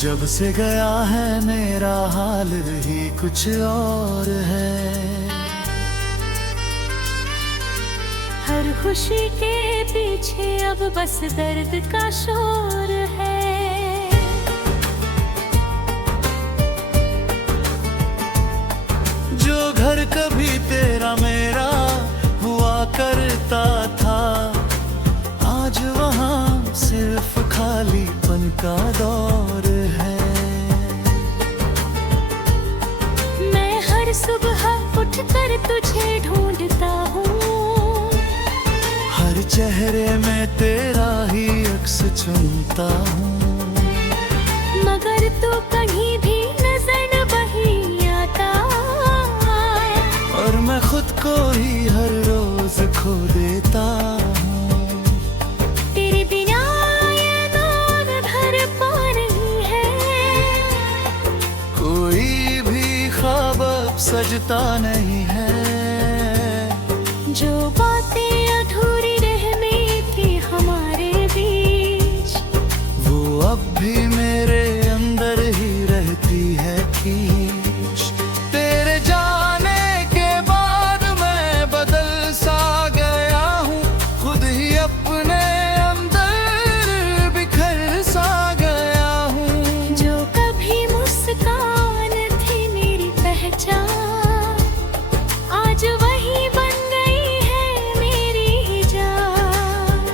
जब से गया है मेरा हाल ही कुछ और है। हर खुशी के पीछे अब बस दर्द का शोर है। जो घर कभी तेरा मेरा हुआ करता था, आज वहाँ सिर्फ खालीपन का दौर है। मैं हर सुबह उठकर तुझे ढूंढता हूँ, हर चेहरे में तेरा ही अक्स चुनता हूँ, मगर तू कहीं भी नजर न वही आता। और मैं खुद को ही हर रोज खो देता हूँ। तेरे बिना ये नाम भर पा नहीं है, कोई भी ख्वाब अब सजता नहीं है। जो बातें अधूरी रह थी हमारे बीच, वो अब भी मेरे अंदर ही रहती है खींच। तेरे जाने के बाद मैं बदल सा गया हूँ, खुद ही अपने अंदर बिखर सा गया हूँ। जो कभी मुस्कान थी मेरी पहचान, आज वही बन गई है मेरी ही जान।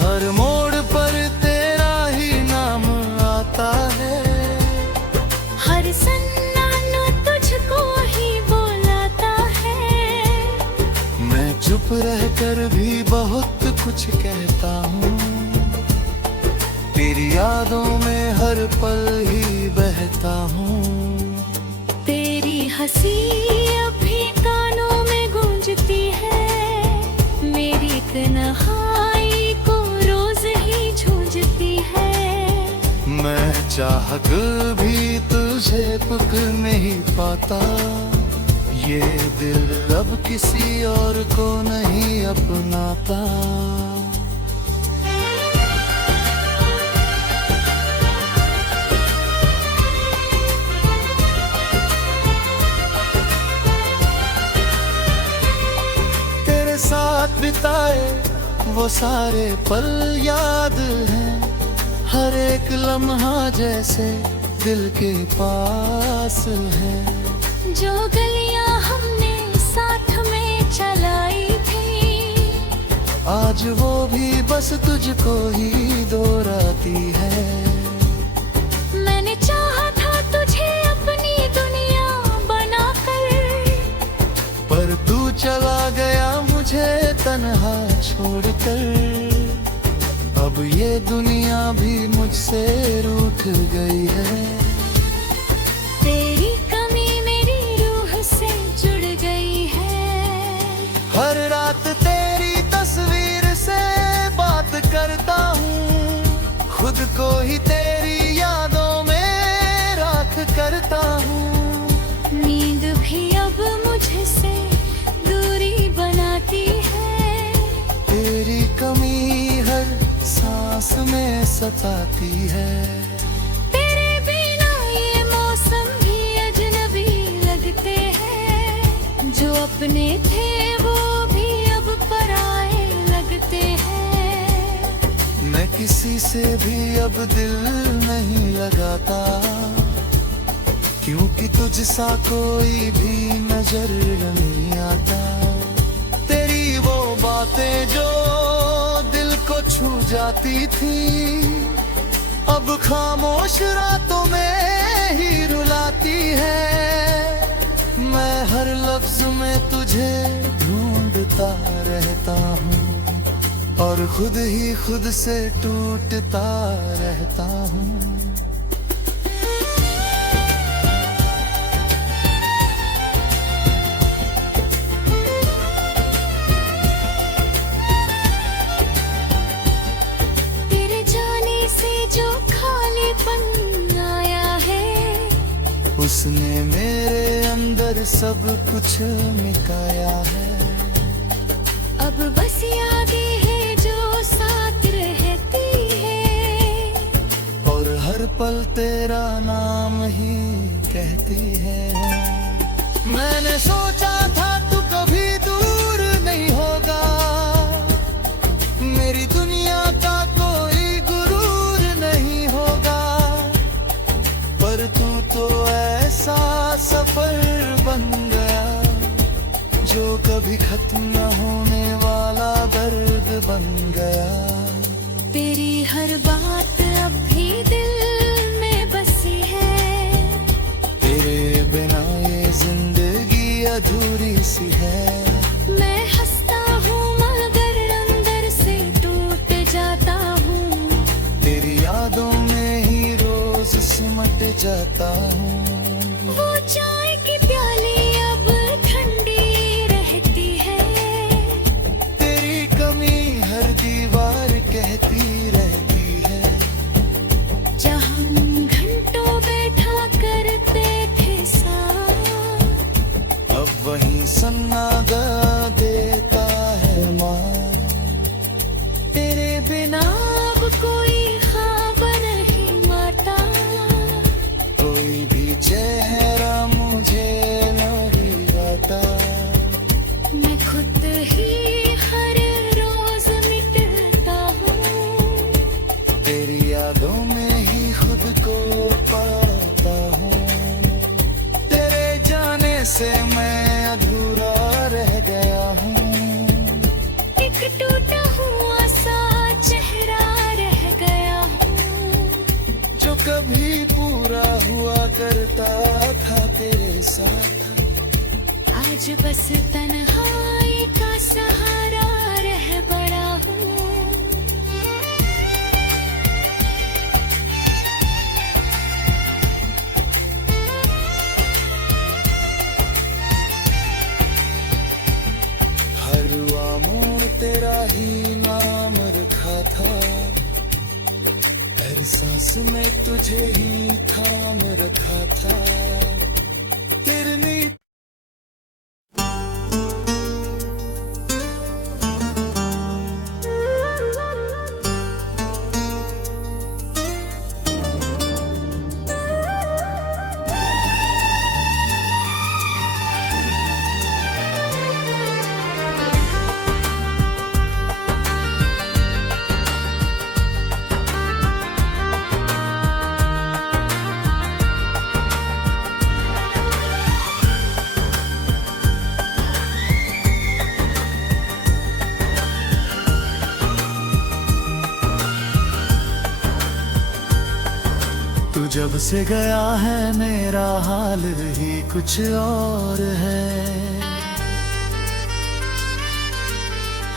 हर मोड़ पर तेरा ही नाम आता है, हर सन्नाटा तुझको ही बुलाता है। मैं चुप रहकर भी बहुत कुछ कहता हूँ। तेरी यादों में हर पल ही बहता हूँ। तेरी हंसी अब भी कानों में गूंजती है, मेरी तन्हाई को रोज ही झूंझती है। मैं चाहत भी तुझे पुक नहीं पाता, ये दिल अब किसी और को नहीं अपनाता। तेरे साथ बिताए वो सारे पल याद हैं, हर एक लम्हा जैसे दिल के पास है। जो गलियां हमने साथ में चलाई थी, आज वो भी बस तुझको ही दोहराती है। मैंने चाहा था तुझे अपनी दुनिया बनाकर, पर तू चला गया मुझे तन्हा छोड़कर। अब ये दुनिया भी मुझसे रूठ गई है। तेरी कमी मेरी रूह से जुड़ गई है। हर रात तेरी तस्वीर से बात करता हूँ, खुद को ही तेरी यादों में राख करता हूँ। नींद भी अब मुझसे दूरी बनाती है। तेरी कमी हर सांस में सताती है। तेरे बिना ये मौसम भी अजनबी लगते हैं, जो अपने थे वो भी अब पराए लगते हैं। मैं किसी से भी अब दिल नहीं लगाता, क्योंकि तुझसा कोई भी नजर नहीं आता। तेरी वो बातें जो दिल को छू जाती थी, अब खामोश रातों में ही रुलाती है। मैं हर लफ्ज में तुझे ढूंढता रहता हूँ, और खुद ही खुद से टूटता रहता हूँ। तेरे जाने से जो खालीपन आया है, उसने मेरे अंदर सब कुछ मिटाया है। अब बस यादें हैं जो साथ रहती है, और हर पल तेरा नाम ही कहती है। मैंने सोचा था तू कभी दूर नहीं होगा, मेरी दुनिया का कोई गुरूर नहीं होगा, पर तू तो ऐसा सफर बन गया जो कभी खत्म न होने वाला दर्द बन गया। तेरी हर बात अब भी दिल में बसी है, तेरे बिना ये जिंदगी अधूरी सी है। मैं हंसता हूँ मगर अंदर से टूट जाता हूँ, तेरी यादों में ही रोज सिमट जाता हूँ। वो चाय की प्याली अब ठंडी रहती है, तेरी कमी हर दीवार कहती रहती है। जहाँ हम घंटों बैठा करते थे साथ, अब वही सन्नाटा देता है माँ। तेरे बिना अब कोई ख्वाब नहीं माता, कोई भी चेहरा मुझे नहीं आता। मैं खुद ही हर रोज मिटता हूँ, तेरी यादों में ही खुद को पाता हूँ। तेरे जाने से मैं अधूरा रह गया हूँ, एक टूटा हुआ सा चेहरा रह गया हूँ, जो कभी पूरा हुआ करता था तेरे साथ। आज बस तन्हाई का सहारा रह बड़ा हूँ। हर मोड़ तेरा ही नाम रखा था, हर सांस में तुझे ही थाम रखा था। तेरे नीत तू जब से गया है मेरा हाल ही कुछ और है।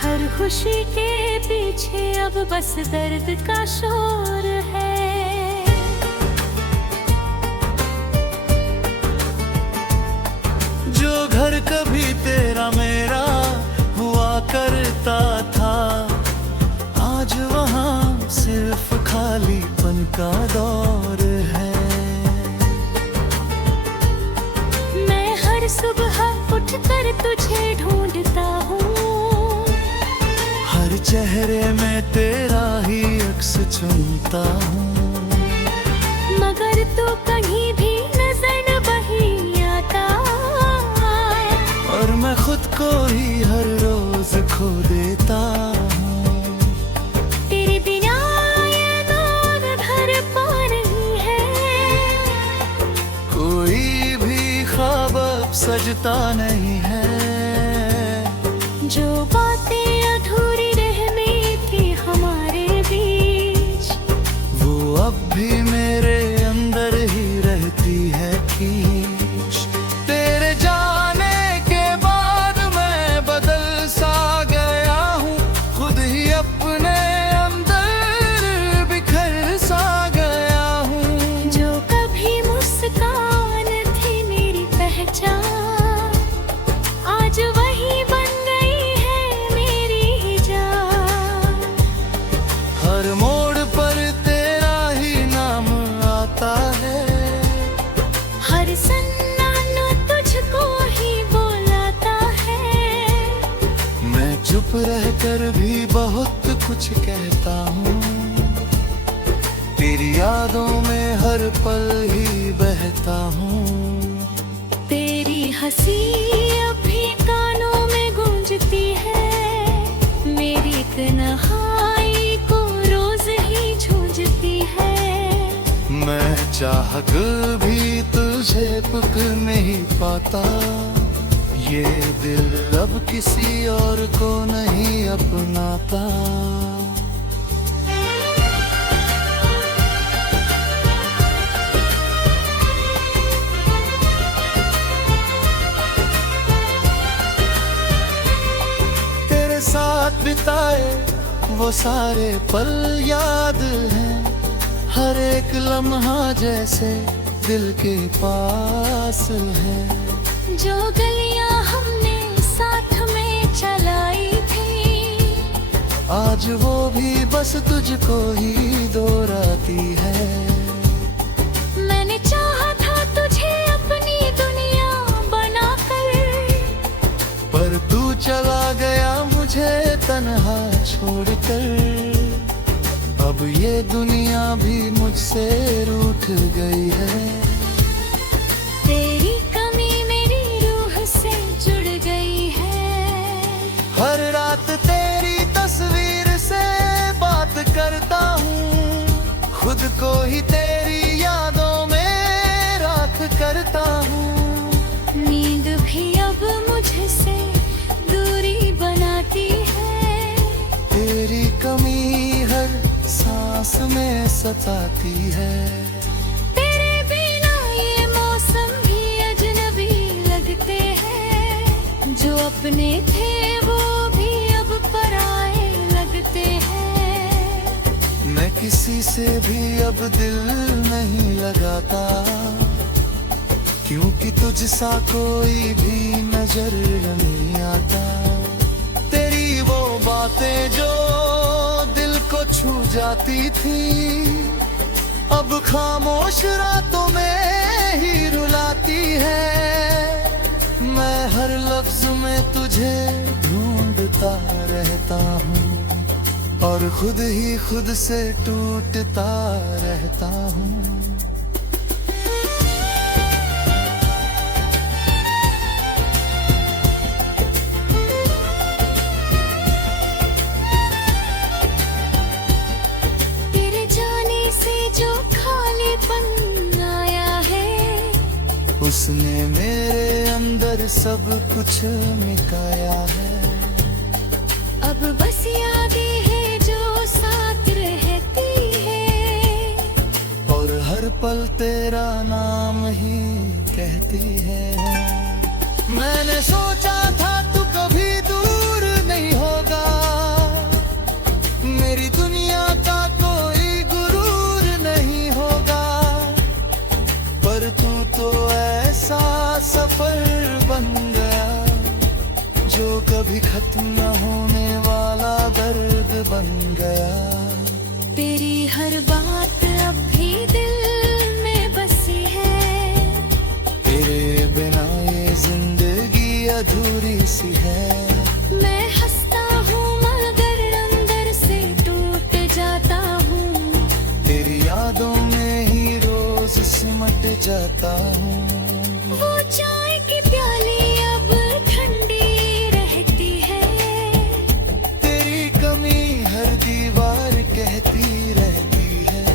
हर खुशी के पीछे अब बस दर्द का शोर है। जो घर कभी तेरा मेरा हुआ करता था, आज वहाँ सिर्फ खालीपन का दौर है। मैं हर सुबह उठकर तुझे ढूंढता हूँ, हर चेहरे में तेरा ही अक्स चुनता हूँ, मगर तू कहीं भी नजर न वही आता। और मैं खुद को ही हर रोज खो देता हूँ। तेरे बिना ये दौर भर पा नहीं है, कोई भी ख्वाब अब सजता नहीं है। जो बातें अधूरी रहनी थी हमारे बीच, वो अब भी मेरे अंदर ही रहती है खींच। तेरे जाने के बाद मैं बदल सा गया हूँ, खुद ही अपने अंदर बिखर सा गया हूँ। जो कभी मुस्कान थी मेरी पहचान, आज वही बन गई है मेरी ही जान। हर मोड़ पर तेरा ही नाम आता है, हर सन्नाटा तुझको ही बुलाता है। मैं चुप रहकर भी बहुत कुछ कहता हूँ। तेरी यादों में पल ही बहता हूँ। तेरी हंसी अभी कानों में गूंजती है, मेरी तन्हाई को रोज ही झूंझती है। मैं चाह कर भी तुझे पुक नहीं पाता, ये दिल अब किसी और को नहीं अपनाता। तेरे साथ बिताए वो सारे पल याद हैं, हर एक लम्हा जैसे दिल के पास है। जो गलियां हमने साथ में चलाई थी, आज वो भी बस तुझको ही दोहराती है। मैंने चाहा था तुझे अपनी दुनिया बनाकर, पर तू चला गया मुझे तन्हा छोड़कर। अब ये दुनिया भी मुझसे रूठ गई है। तेरी कमी मेरी रूह से जुड़ गई है। हर रात तेरी तस्वीर से बात करता हूँ, खुद को ही तेरी यादों में राख करता हूँ। नींद भी अब मुझसे दूरी बनाती है। तेरी कमी हर सांस में सताती है। तेरे बिना ये मौसम भी अजनबी लगते हैं, जो अपने थे वो भी अब पराए लगते हैं। मैं किसी से भी अब दिल नहीं लगाता, क्योंकि तुझसा कोई भी नजर नहीं आता। तेरी वो बातें जो दिल को छू जाती थी, अब खामोश रातों में ही रुलाती है। मैं हर लफ्ज में तुझे ढूंढता रहता हूँ, और खुद ही खुद से टूटता रहता हूँ। उसने मेरे अंदर सब कुछ मिटाया है। अब बस यादें हैं जो साथ रहती है, और हर पल तेरा नाम ही कहती है। मैंने सोचा था तू कभी दूर नहीं होगा, मेरी दुनिया का कोई गुरूर नहीं होगा, पर तू तो ऐसा सफर बन गया, जो कभी खत्म न होने वाला दर्द बन गया। तेरी हर बात अब भी दिल में बसी है, तेरे बिना ये जिंदगी अधूरी सी है। मैं हंसता हूँ मगर अंदर से टूट जाता हूँ, तेरी यादों में ही रोज सिमट जाता हूँ। वो चाय की प्याली अब ठंडी रहती है, तेरी कमी हर दीवार कहती रहती है।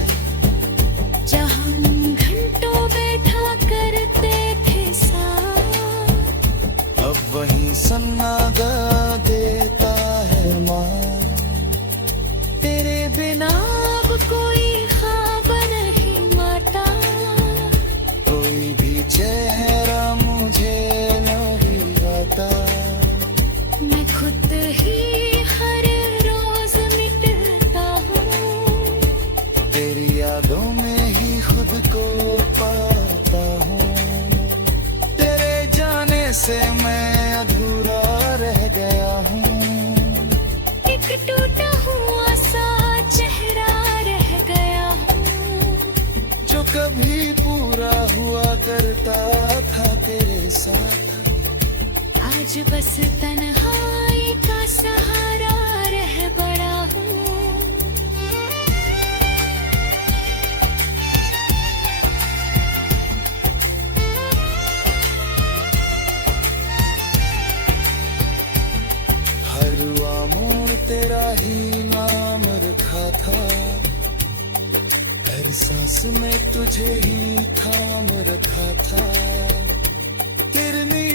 जहाँ हम घंटों बैठा करते थे साथ, अब वही सन्नाटा देता है माँ। तेरे बिना अब कोई ख्वाब नहीं माता, कोई भी चेहरा मुझे नहीं आता। मैं खुद ही हर रोज मिटता हूँ, तेरी यादों में ही खुद को पाता हूँ। तेरे जाने से मैं अधूरा रह गया हूँ। एक टूटा हुआ सा चेहरा रह गया हूँ, जो कभी पूरा हुआ करता था तेरे साथ। आज बस तन्हाई का सहारा रह पड़ा हूँ। ही नाम रखा था, हर सांस में तुझे ही थाम रखा था। तिरनी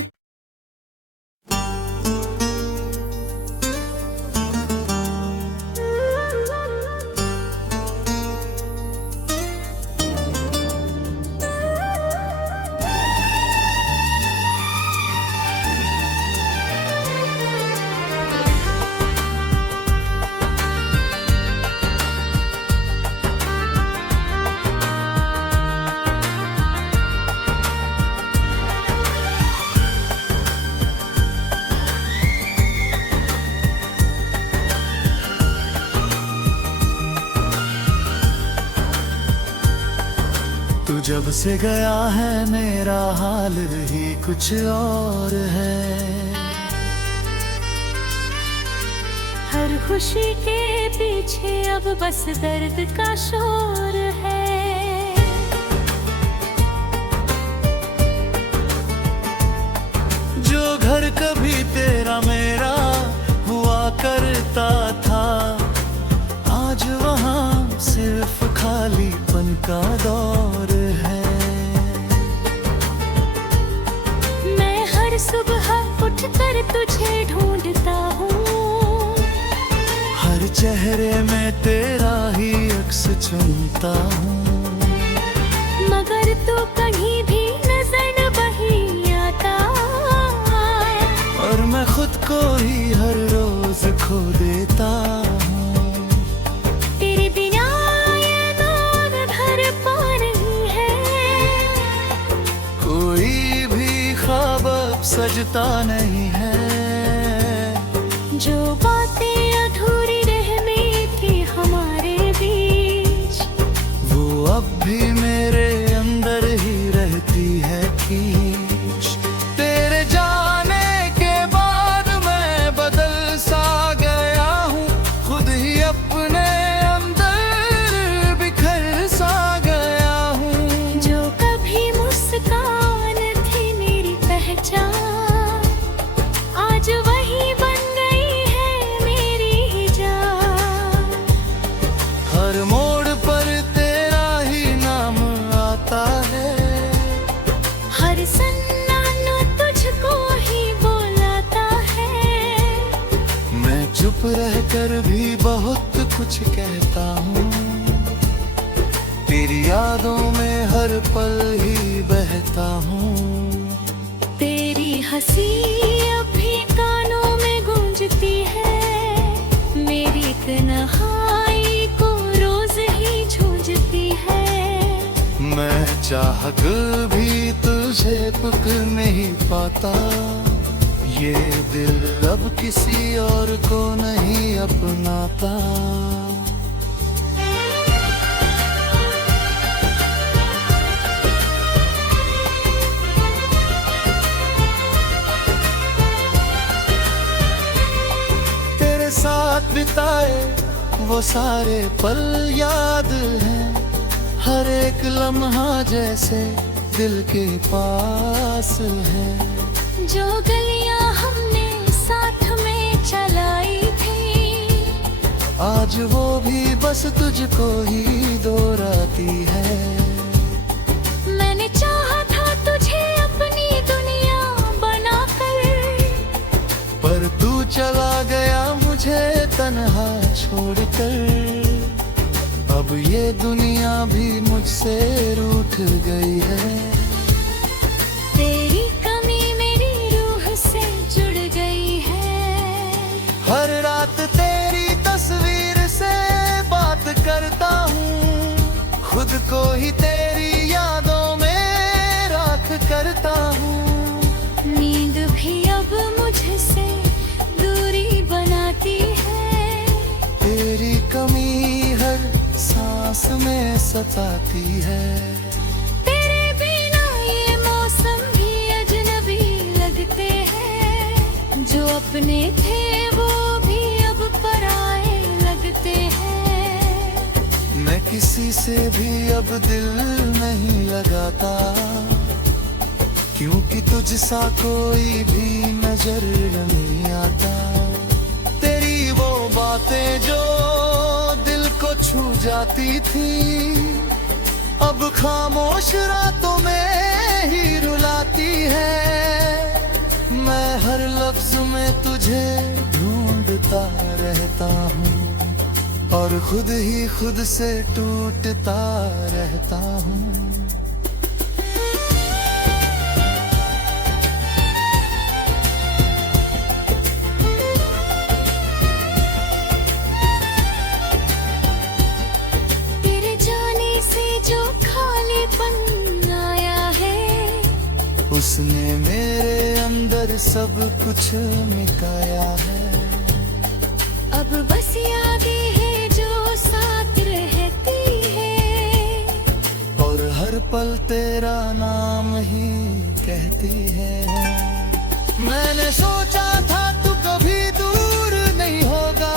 तू जब से गया है मेरा हाल ही कुछ और है। हर खुशी के पीछे अब बस दर्द का शोर है। जो घर कभी तेरा मेरा हुआ करता था, आज वहाँ सिर्फ खालीपन का दौर है। मैं हर सुबह उठकर तुझे ढूंढता हूँ, हर चेहरे में तेरा ही अक्स चुनता हूँ, मगर तू कहीं भी नजर न वही आता। और मैं खुद को ही हर रोज खो देता हूँ। तेरे बिना ये नाम भर पा नहीं है, कोई भी ख्वाब अब सजता नहीं है। जो बातें अधूरी रहनी थी हमारे बीच, वो अब भी मेरे अंदर ही रहती है खींच। तेरे जाने के बाद मैं बदल सा गया हूँ, खुद ही अपने अंदर बिखर सा गया हूँ। जो कभी मुस्कान थी मेरी पहचान, आज वही बन गई है मेरी ही जान। हर मोड़ पर तेरा ही नाम आता है, हर सन्नाटा तुझको ही बुलाता है। मैं चुप रहकर भी बहुत कुछ कहता हूँ। तेरी यादों में हर पल ही बहता हूँ। तेरी हंसी अब भी कानों में गूंजती है, मेरी तन्हाई को रोज ही झूंझती है। मैं चाहकर भी तुझे पुक नहीं पाता, ये दिल अब किसी और को नहीं अपनाता। तेरे साथ बिताए वो सारे पल याद हैं, हर एक लम्हा जैसे दिल के पास है। जो गलियां हमने साथ में चलाई थी, आज वो भी बस तुझको ही दोहराती है। मैंने चाहा था तुझे अपनी दुनिया बनाकर, पर तू चला गया मुझे तन्हा छोड़कर। अब ये दुनिया भी मुझसे रूठ गई है। तेरी कमी मेरी रूह से जुड़ गई है। हर रात तेरी तस्वीर से बात करता हूँ, खुद को ही तेरी यादों में राख करता हूँ। नींद भी अब मुझसे दूरी बनाती है, तेरी कमी हर सांस में सताती है। तेरे बिना ये मौसम भी अजनबी लगते हैं, जो अपने थे वो भी अब पराए लगते हैं। मैं किसी से भी अब दिल नहीं लगाता, क्योंकि तुझसा कोई भी नजर नहीं आता। तेरी वो बात बातें जो दिल को छू जाती थी, अब खामोश रातों में ही रुलाती है। मैं हर लफ्ज में तुझे ढूंढता रहता हूँ और खुद ही खुद से टूटता रहता हूँ। तेरे जाने से जो खालीपन आया है, उसने मेरे अंदर सब कुछ मिटाया है। अब बस यादें हैं जो साथ रहती है, और हर पल तेरा नाम ही कहती है। मैंने सोचा था तू कभी दूर नहीं होगा,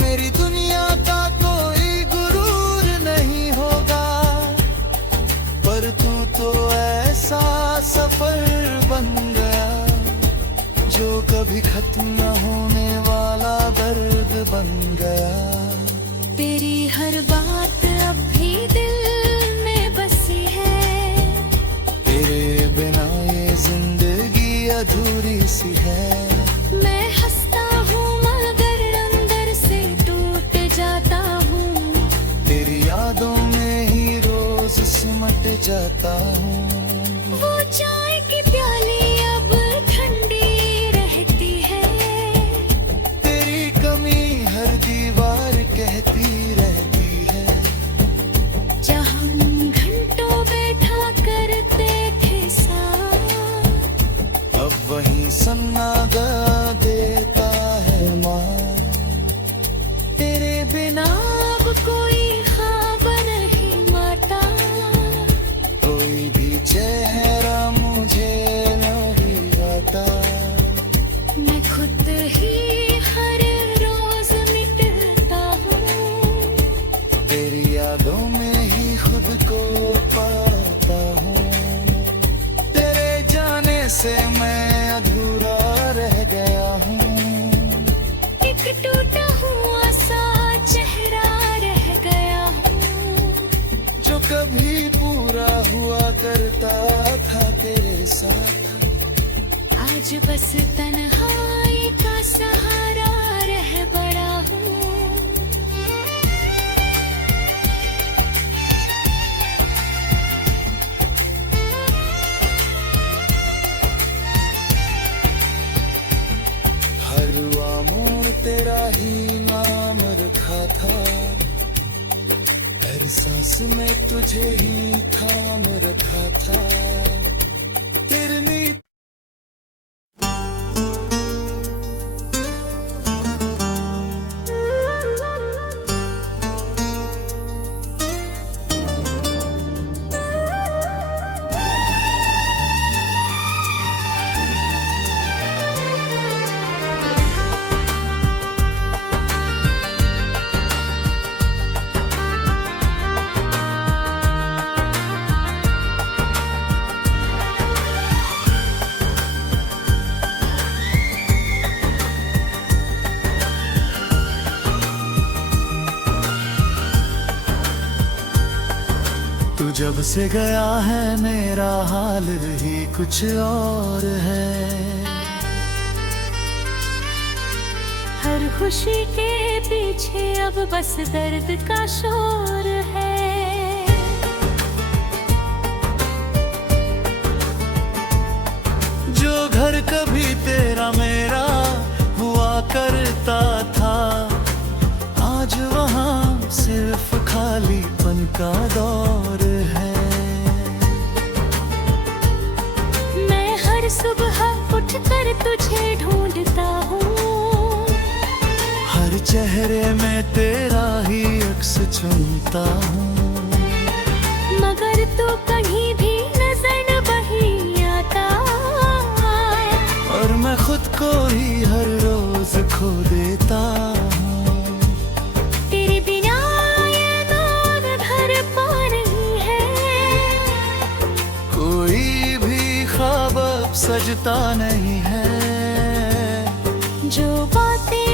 मेरी दुनिया का कोई गुरूर नहीं होगा, पर तू तो ऐसा सफर बन गया जो कभी खत्म न होने वाला दर्द बन गया। तेरी हर बात अब भी दिल में बसी है, तेरे बिना ये जिंदगी अधूरी सी है। मैं हंसता हूँ मगर अंदर से टूट जाता हूँ, तेरी यादों में ही रोज सिमट जाता हूँ। वो चाय की प्याली अब ठंडी रहती है, तेरी कमी हर दीवार कहती रहती है। जहाँ हम घंटों बैठा करते थे साथ, अब वही सन्नाटा देता है माँ। तेरे बिना अब कोई ख्वाब नहीं माता, कोई भी चेहरा मुझे नहीं आता। मैं खुद ही हर रोज मिटता हूँ, तेरी यादों में ही खुद को पाता हूँ। तेरे जाने से मैं अधूरा रह गया हूँ, एक टूटा हुआ सा चेहरा रह गया हूँ, जो कभी पूरा हुआ करता था तेरे साथ। आज बस तन्हाई का सहारा रह पड़ा हूँ। हर मोड़ तेरा ही नाम रखा था, हर सांस में तुझे ही थाम रखा था। तेरे नीत तू जब से गया है मेरा हाल ही कुछ और है। हर खुशी के पीछे अब बस दर्द का शोर है। जो घर कभी तेरा मेरा हुआ करता था, आज वहाँ सिर्फ खालीपन का दौर है। मैं हर सुबह उठकर तुझे ढूंढता हूँ, हर चेहरे में तेरा ही अक्स चुनता हूँ, मगर तू कहीं भी नजर न वही आता। और मैं खुद को ही हर रोज खो देता हूँ। तेरे बिना ये नाम भर पा रही है, कोई भी ख्वाब अब सजता नहीं है। जो बातें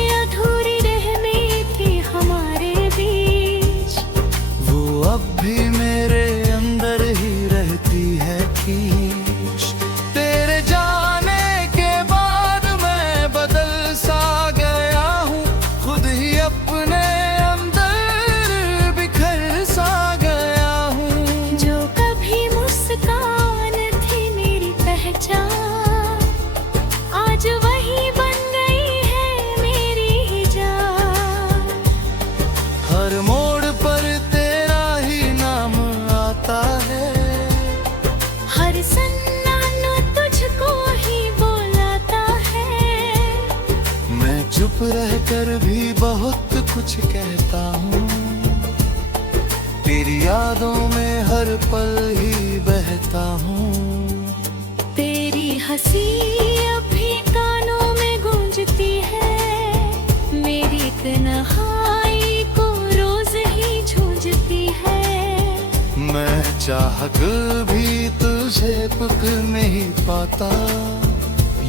रहकर भी बहुत कुछ कहता हूँ। तेरी यादों में हर पल ही बहता हूँ। तेरी हंसी अभी कानों में गूंजती है, मेरी तन्हाई को रोज ही झूंझती है। मैं चाहकर भी तुझे पुक नहीं पाता,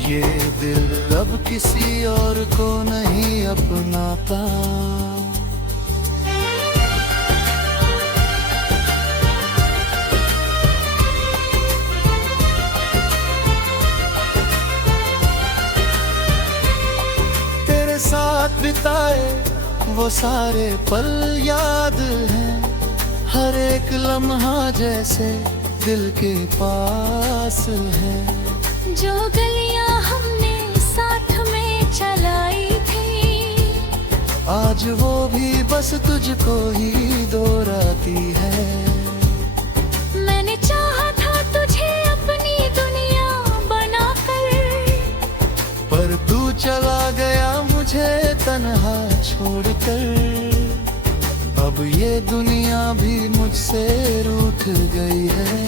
ये दिल अब किसी और को नहीं अपनाता। तेरे साथ बिताए वो सारे पल याद हैं, हर एक लम्हा जैसे दिल के पास है। जो गलियां हमने साथ में चलाई थी, आज वो भी बस तुझको ही दोहराती है। मैंने चाहा था तुझे अपनी दुनिया बनाकर, पर तू चला गया मुझे तन्हा छोड़कर। अब ये दुनिया भी मुझसे रूठ गई है।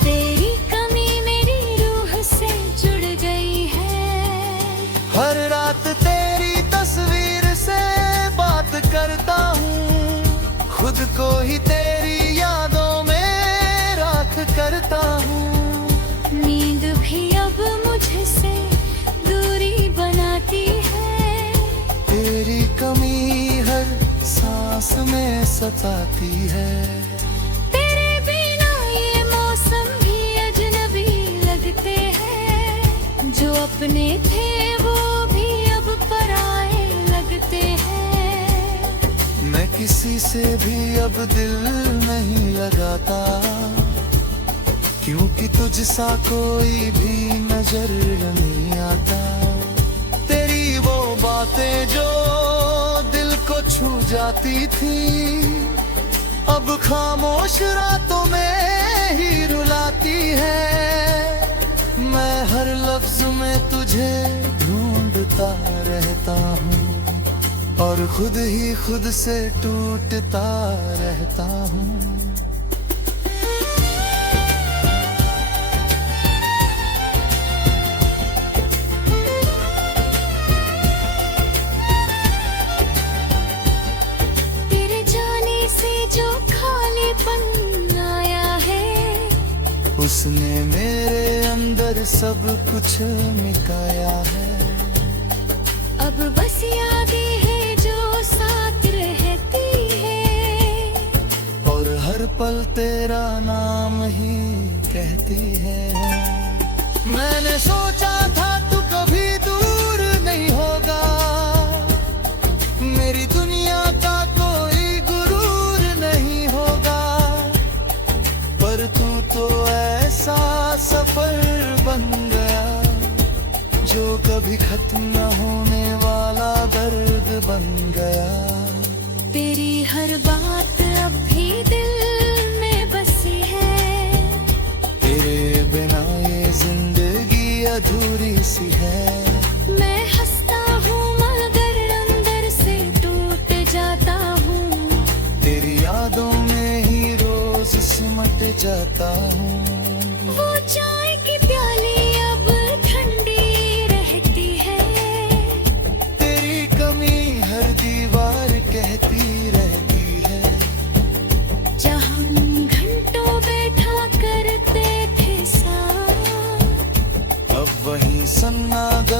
तेरी कमी मेरी रूह से जुड़ गई है। हर रात तेरी तस्वीर से बात करता हूँ, खुद को ही तेरी यादों में राख करता हूँ। नींद भी अब मुझसे दूरी बनाती है। तेरी कमी हर सांस में सताती है। तेरे बिना ये मौसम भी अजनबी लगते हैं, जो अपने थे वो भी अब पराए लगते हैं। मैं किसी से भी अब दिल नहीं लगाता, क्योंकि तुझसा कोई भी नजर नहीं आता। तेरी वो बातें जो दिल को छू जाती थी, अब खामोश रातों में ही रुलाती है। मैं हर लफ्ज में तुझे ढूंढता रहता हूँ, और खुद ही खुद से टूटता रहता हूँ। उसने मेरे अंदर सब कुछ मिटाया है। अब बस यादें हैं जो साथ रहती है, और हर पल तेरा नाम ही कहती है। मैंने सोचा था तू कभी दूर नहीं होगा, मेरी दुनिया का कोई गुरूर नहीं होगा, पर तू तो ऐसा सफर बन गया, जो कभी खत्म न होने वाला दर्द बन गया। तेरी हर बात अब भी दिल में बसी है, तेरे बिना ये जिंदगी अधूरी सी है। मैं हंसता हूँ मगर अंदर से टूट जाता हूँ, तेरी यादों में ही रोज सिमट जाता हूँ। वो चाय की प्याली अब ठंडी रहती है, तेरी कमी हर दीवार कहती रहती है। जहाँ हम घंटों बैठा करते थे साथ, अब वही सन्नाटा